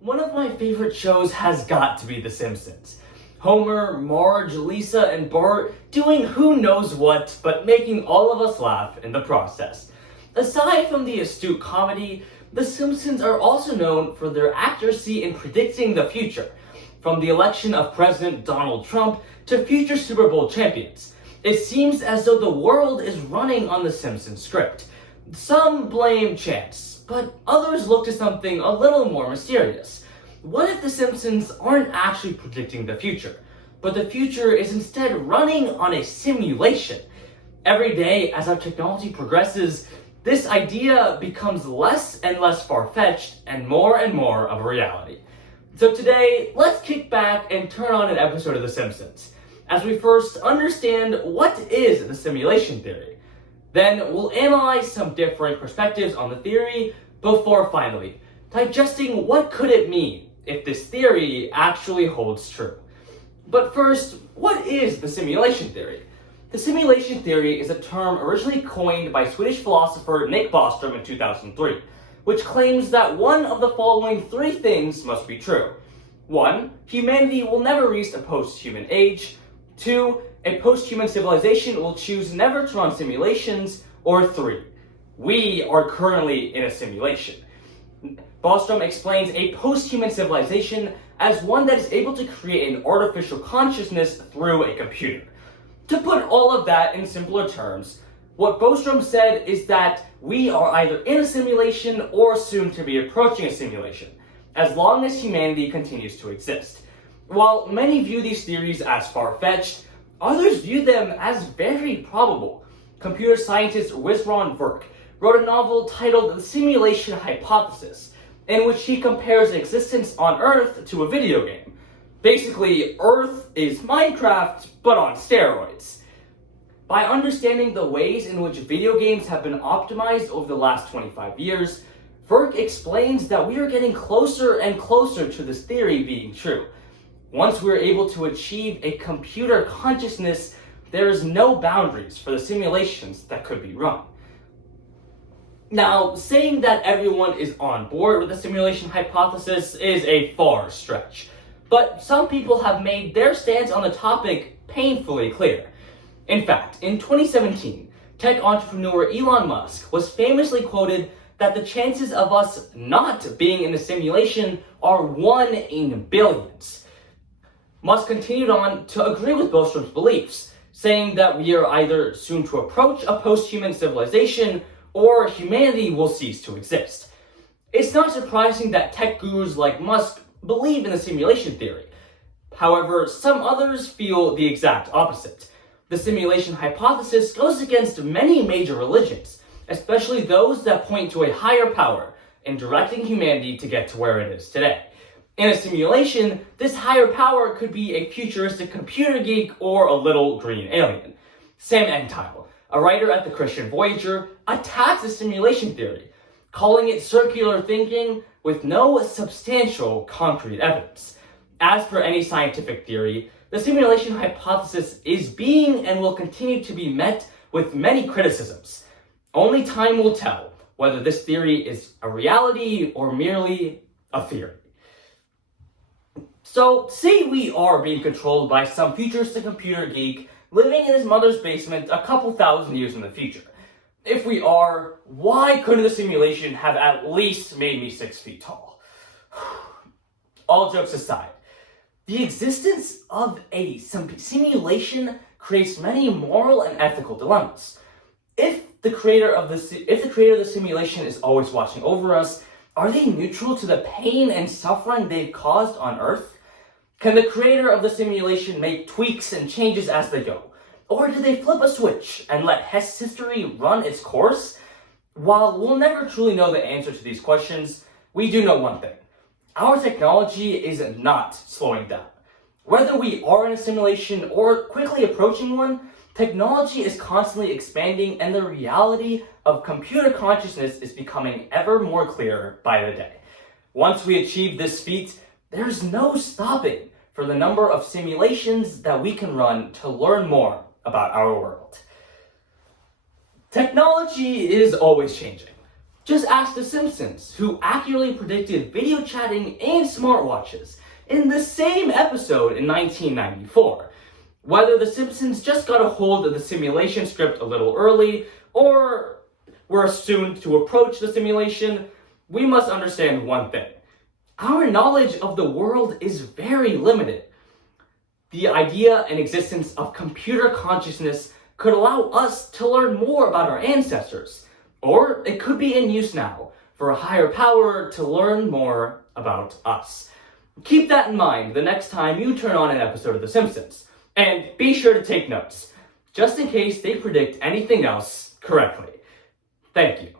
One of my favorite shows has got to be The Simpsons. Homer, Marge, Lisa, and Bart doing who knows what, but making all of us laugh in the process. Aside from the astute comedy, The Simpsons are also known for their accuracy in predicting the future, from the election of President Donald Trump to future Super Bowl champions. It seems as though the world is running on The Simpsons script. Some blame chance, but others look to something a little more mysterious. What if The Simpsons aren't actually predicting the future, but the future is instead running on a simulation? Every day, as our technology progresses, this idea becomes less and less far-fetched and more of a reality. So today, let's kick back and turn on an episode of The Simpsons, as we first understand what is the simulation theory. Then we'll analyze some different perspectives on the theory before finally digesting what could it mean if this theory actually holds true. But first, what is the simulation theory? The simulation theory is a term originally coined by Swedish philosopher Nick Bostrom in 2003, which claims that one of the following three things must be true. 1. Humanity will never reach a post-human age. 2. A post-human civilization will choose never to run simulations. Or 3. We are currently in a simulation. Bostrom explains a post-human civilization as one that is able to create an artificial consciousness through a computer. To put all of that in simpler terms, what Bostrom said is that we are either in a simulation or soon to be approaching a simulation, as long as humanity continues to exist. While many view these theories as far-fetched, others view them as very probable. Computer scientist Wisron Verk wrote a novel titled The Simulation Hypothesis, in which he compares existence on Earth to a video game. Basically, Earth is Minecraft, but on steroids. By understanding the ways in which video games have been optimized over the last 25 years, Verk explains that we are getting closer and closer to this theory being true. Once we are able to achieve a computer consciousness, there is no boundaries for the simulations that could be run. Now, saying that everyone is on board with the simulation hypothesis is a far stretch, but some people have made their stance on the topic painfully clear. In fact, in 2017, tech entrepreneur Elon Musk was famously quoted that the chances of us not being in a simulation are 1 in billions. Musk continued on to agree with Bostrom's beliefs, saying that we are either soon to approach a post-human civilization or humanity will cease to exist. It's not surprising that tech gurus like Musk believe in the simulation theory. However, some others feel the exact opposite. The simulation hypothesis goes against many major religions, especially those that point to a higher power in directing humanity to get to where it is today. In a simulation, this higher power could be a futuristic computer geek or a little green alien. Sam Entile, a writer at the Christian Voyager, attacks the simulation theory, calling it circular thinking with no substantial concrete evidence. As per any scientific theory, the simulation hypothesis is being and will continue to be met with many criticisms. Only time will tell whether this theory is a reality or merely a theory. So, say we are being controlled by some futuristic computer geek living in his mother's basement a couple thousand years in the future. If we are, why couldn't the simulation have at least made me 6 feet tall? All jokes aside, the existence of a simulation creates many moral and ethical dilemmas. If the creator of the simulation is always watching over us, are they neutral to the pain and suffering they've caused on Earth? Can the creator of the simulation make tweaks and changes as they go? Or do they flip a switch and let history run its course? While we'll never truly know the answer to these questions, we do know one thing. Our technology is not slowing down. Whether we are in a simulation or quickly approaching one, technology is constantly expanding and the reality of computer consciousness is becoming ever more clear by the day. Once we achieve this feat, there's no stopping for the number of simulations that we can run to learn more about our world. Technology is always changing. Just ask The Simpsons, who accurately predicted video chatting and smartwatches in the same episode in 1994. Whether The Simpsons just got a hold of the simulation script a little early, or were soon to approach the simulation, we must understand one thing. Our knowledge of the world is very limited. The idea and existence of computer consciousness could allow us to learn more about our ancestors, or it could be in use now for a higher power to learn more about us. Keep that in mind the next time you turn on an episode of The Simpsons, and be sure to take notes, just in case they predict anything else correctly. Thank you.